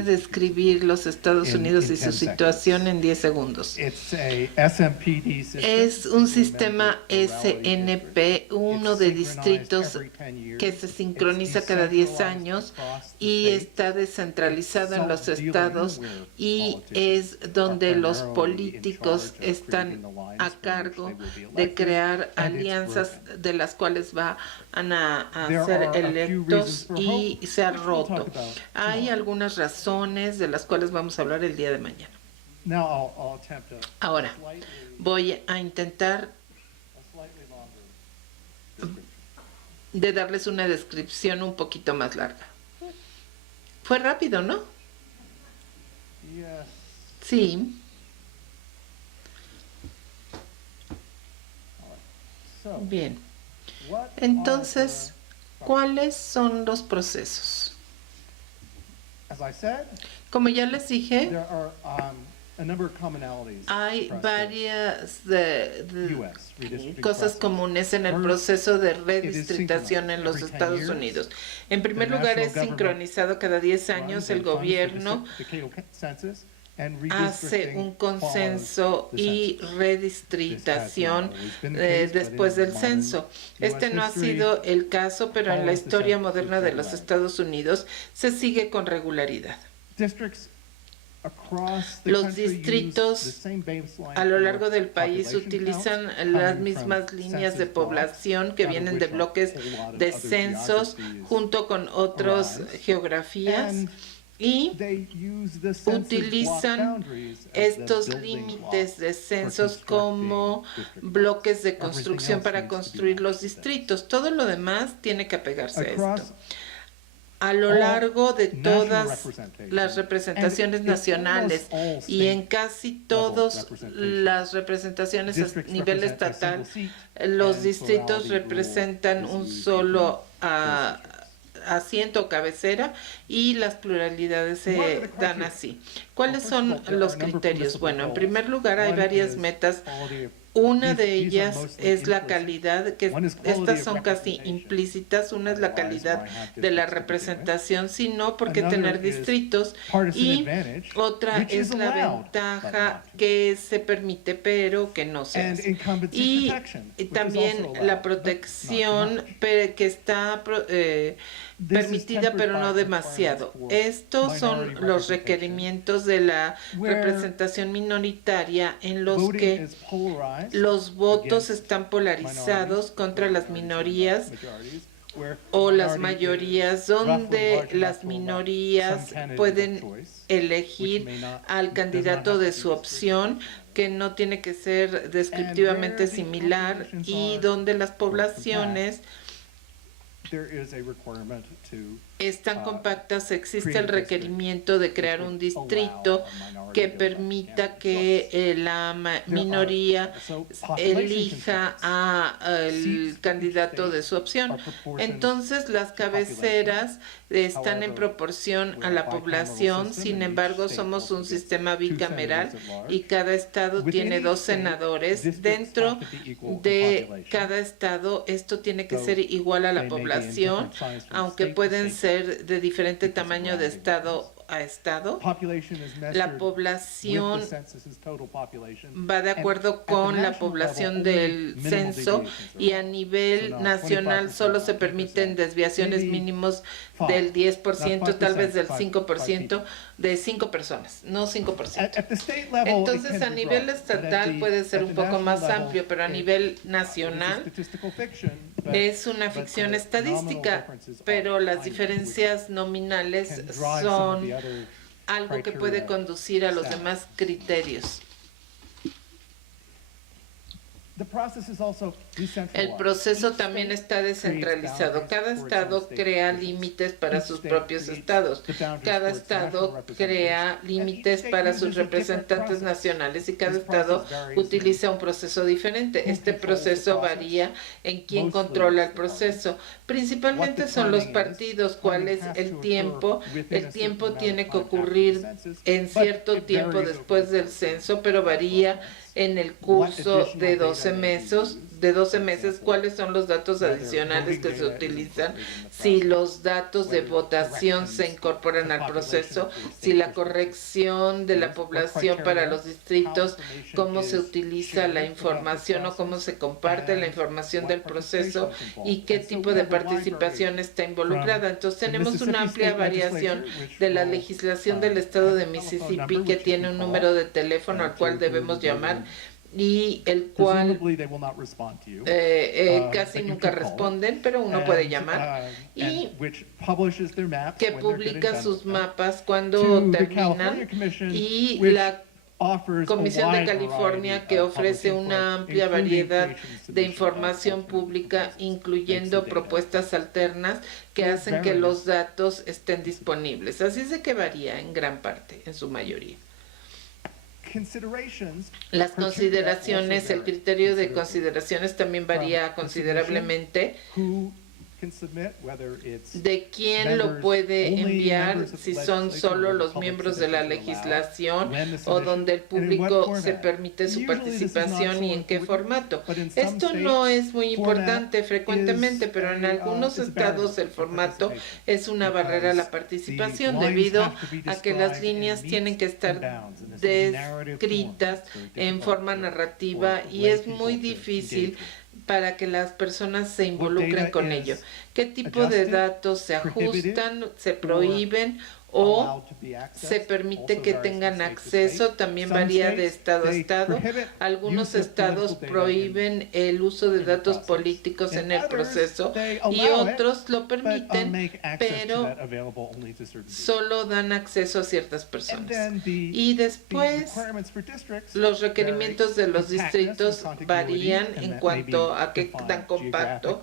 describir los Estados Unidos y su situación en 10 segundos. Es un sistema SNP, uno de distritos que se sincroniza cada 10 años y está descentralizado en los estados y es donde los políticos están a cargo de crear alianzas de las cuales van a ser electos y se ha roto. Hay algunas razones de las cuales vamos a hablar el día de mañana. Ahora, voy a intentar de darles una descripción un poquito más larga. Fue rápido, ¿no? Sí. Bien. Entonces, ¿cuáles son los procesos? Como ya les dije, hay varias cosas comunes en el proceso de redistritación en los Estados Unidos. En primer lugar, es sincronizado cada 10 años. El gobierno hace un consenso y redistritación después del censo. Este no ha sido el caso, pero en la historia moderna de los Estados Unidos se sigue con regularidad. Los distritos a lo largo del país utilizan las mismas líneas de población que vienen de bloques de censos junto con otras geografías y utilizan estos límites de censos como bloques de construcción para construir los distritos. Todo lo demás tiene que apegarse a esto. A lo largo de todas las representaciones nacionales y en casi todas las representaciones a nivel estatal, los distritos representan un solo asiento o cabecera y las pluralidades se dan así. ¿Cuáles son los criterios? Bueno, en primer lugar hay varias metas. Una de ellas es la calidad, que estas son casi implícitas. Una es la calidad de la representación, sino porque tener distritos, y otra es la ventaja que se permite, pero que no se hace. Y también la protección que está permitida, pero no demasiado. Estos son los requerimientos de la representación minoritaria en los que los votos están polarizados contra las minorías o las mayorías, donde las minorías pueden elegir al candidato de su opción, que no tiene que ser descriptivamente similar, y donde las poblaciones están compactas. Existe el requerimiento de crear un distrito que permita que la minoría elija al candidato de su opción. Entonces, las cabeceras están en proporción a la población. Sin embargo, somos un sistema bicameral y cada estado tiene 2 senadores. Dentro de cada estado, esto tiene que ser igual a la población, aunque pueden ser de diferente tamaño de estado a estado. La población va de acuerdo con la población del censo, y a nivel nacional solo se permiten desviaciones mínimos del 10%, tal vez del 5%, de 5 personas, no 5%. Entonces, a nivel estatal puede ser un poco más amplio, pero a nivel nacional es una ficción estadística, pero las diferencias nominales son algo que puede conducir a los demás criterios. El proceso también está descentralizado. Cada estado crea límites para sus propios estados. Cada estado crea límites para sus representantes nacionales, y cada estado utiliza un proceso diferente. Este proceso varía en quién controla el proceso. Principalmente son los partidos. ¿Cuál es el tiempo? El tiempo tiene que ocurrir en cierto tiempo después del censo, pero varía en el curso de 12 meses de 12 meses, cuáles son los datos adicionales que se utilizan, si los datos de votación se incorporan al proceso, si la corrección de la población para los distritos, cómo se utiliza la información o cómo se comparte la información del proceso y qué tipo de participación está involucrada. Entonces tenemos una amplia variación de la legislación del estado de Mississippi, que tiene un número de teléfono al cual debemos llamar y el cual casi nunca responden, pero uno puede llamar, y que publica sus mapas cuando terminan, y la Comisión de California, que ofrece una amplia variedad de información pública, incluyendo propuestas alternas que hacen que los datos estén disponibles. Así es de que varía en gran parte, en su mayoría. Las consideraciones, el criterio de consideraciones también varía considerablemente de quién lo puede enviar, si son solo los miembros de la legislación o donde el público se permite su participación y en qué formato. Esto no es muy importante frecuentemente, pero en algunos estados el formato es una barrera a la participación debido a que las líneas tienen que estar descritas en forma narrativa y es muy difícil para que las personas se involucren con ello. ¿Qué tipo de datos se ajustan, se prohíben o se permite que tengan acceso? También varía de estado a estado. Algunos estados prohíben el uso de datos políticos en el proceso y otros lo permiten, pero solo dan acceso a ciertas personas. Y después, los requerimientos de los distritos varían en cuanto a qué tan compacto,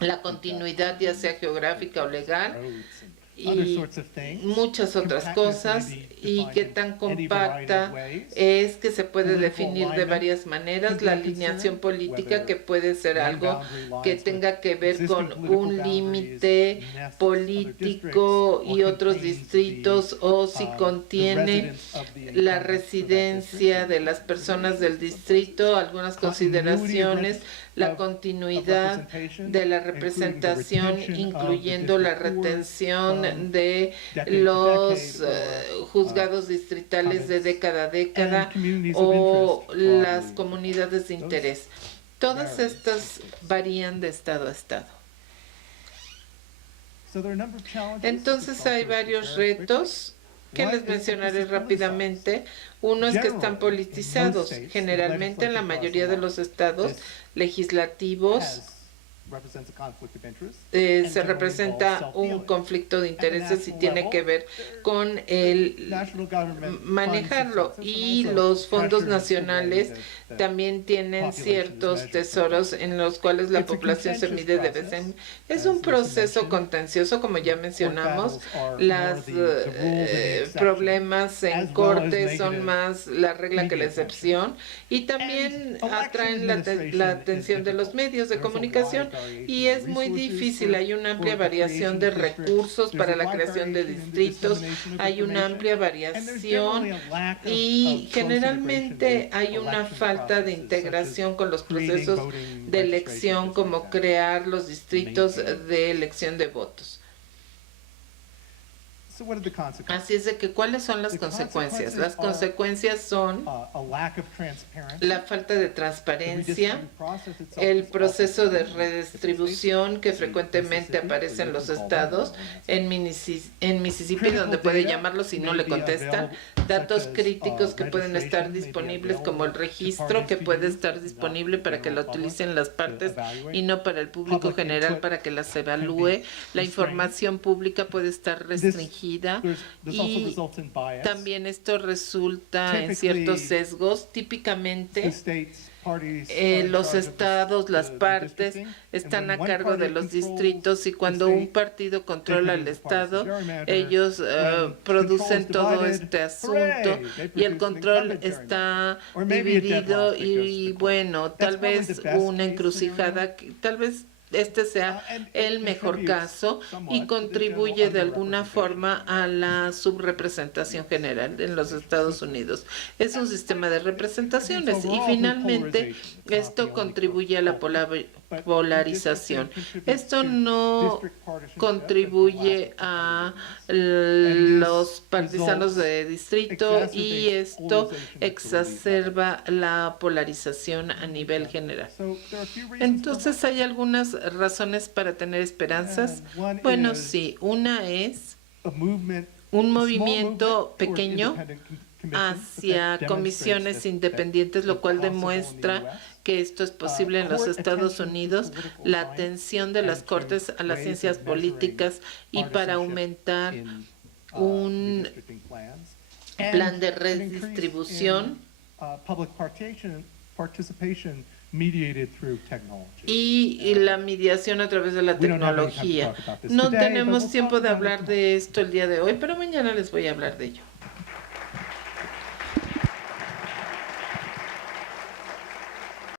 la continuidad ya sea geográfica o legal, y muchas otras cosas, y qué tan compacta es, que se puede definir de varias maneras. La alineación política, que puede ser algo que tenga que ver con un límite político y otros distritos, o si contiene la residencia de las personas del distrito. Algunas consideraciones: la continuidad de la representación, incluyendo la retención de los juzgados distritales de década a década o las comunidades de interés. Todas estas varían de estado a estado. Entonces hay varios retos que les mencionaré rápidamente. Uno es que están politizados. Generalmente en la mayoría de los estados legislativos se representa un conflicto de intereses y tiene que ver con el manejarlo, y los fondos nacionales también tienen ciertos tesoros en los cuales la población se mide de vez en. Es un proceso contencioso, como ya mencionamos. Los problemas en corte son más la regla que la excepción, y también atraen la atención de los medios de comunicación, y es muy difícil. Hay una amplia variación de recursos para la creación de distritos, hay una amplia variación, y generalmente hay una falta de integración con los procesos de elección, como crear los distritos de elección de votos. Así es de que, ¿cuáles son las consecuencias? Las consecuencias son la falta de transparencia, el proceso de redistribución que frecuentemente aparece en los estados, en Mississippi, donde puede llamarlo si no le contestan, datos críticos que pueden estar disponibles, como el registro, que puede estar disponible para que lo utilicen las partes y no para el público general para que las evalúe. La información pública puede estar restringida, y también esto resulta en ciertos sesgos. Típicamente los estados, las partes, están a cargo de los distritos, y cuando un partido controla el estado, ellos producen todo este asunto, y el control está dividido, y bueno, tal vez una encrucijada, tal vez este sea el mejor caso y contribuye de alguna forma a la subrepresentación general en los Estados Unidos. Es un sistema de representaciones y finalmente esto contribuye a la polarización. Esto no contribuye a los partisanos de distrito y esto exacerba la polarización a nivel general. Entonces, ¿hay algunas razones para tener esperanzas? Bueno, sí. Una es un movimiento pequeño hacia comisiones independientes, lo cual demuestra que esto es posible en los Estados Unidos, la atención de las Cortes a las ciencias políticas y para aumentar un plan de redistribución y la mediación a través de la tecnología. No tenemos tiempo de hablar de esto el día de hoy, pero mañana les voy a hablar de ello.